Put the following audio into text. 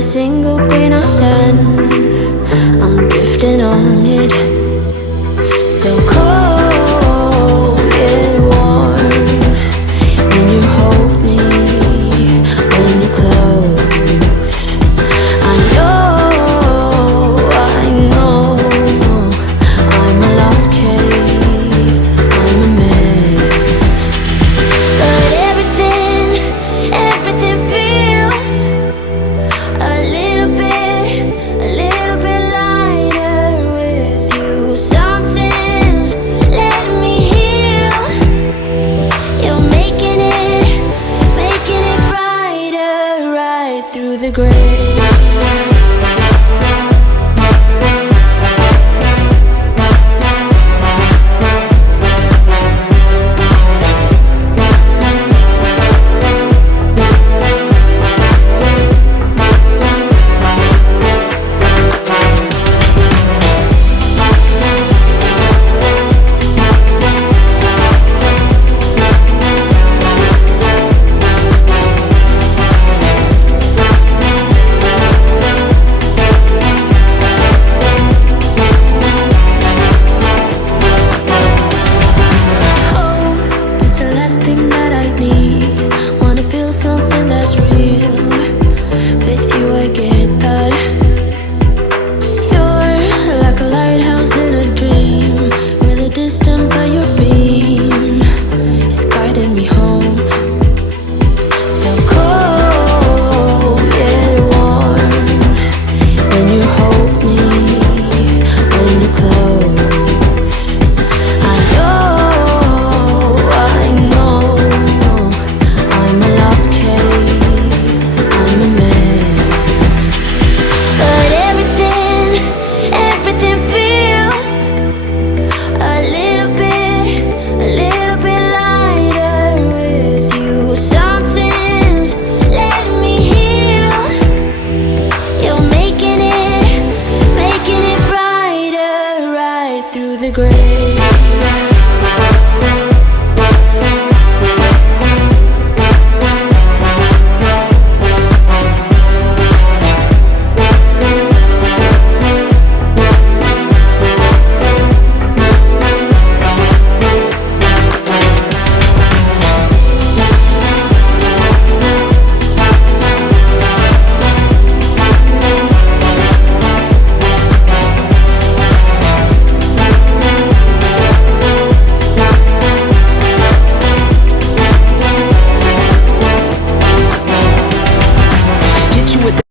a single grain of sand. I'm drifting on it. So cold yet warm when you hold me, when you close. I know I'm a lost case, I'm a mess. But everything feels a little bit lighter with you. Something's letting me heal. You're making it brighter right through the gray. Something that's real. With you I get that. You're like a lighthouse in a dream, really distant but your beam is guiding me home. So cold yet warm when you hold me, when you close. I know I'm a lost case, I'm a mess. But everything feels a little bit lighter with you. Something's letting me heal. You're making it brighter right through the gray.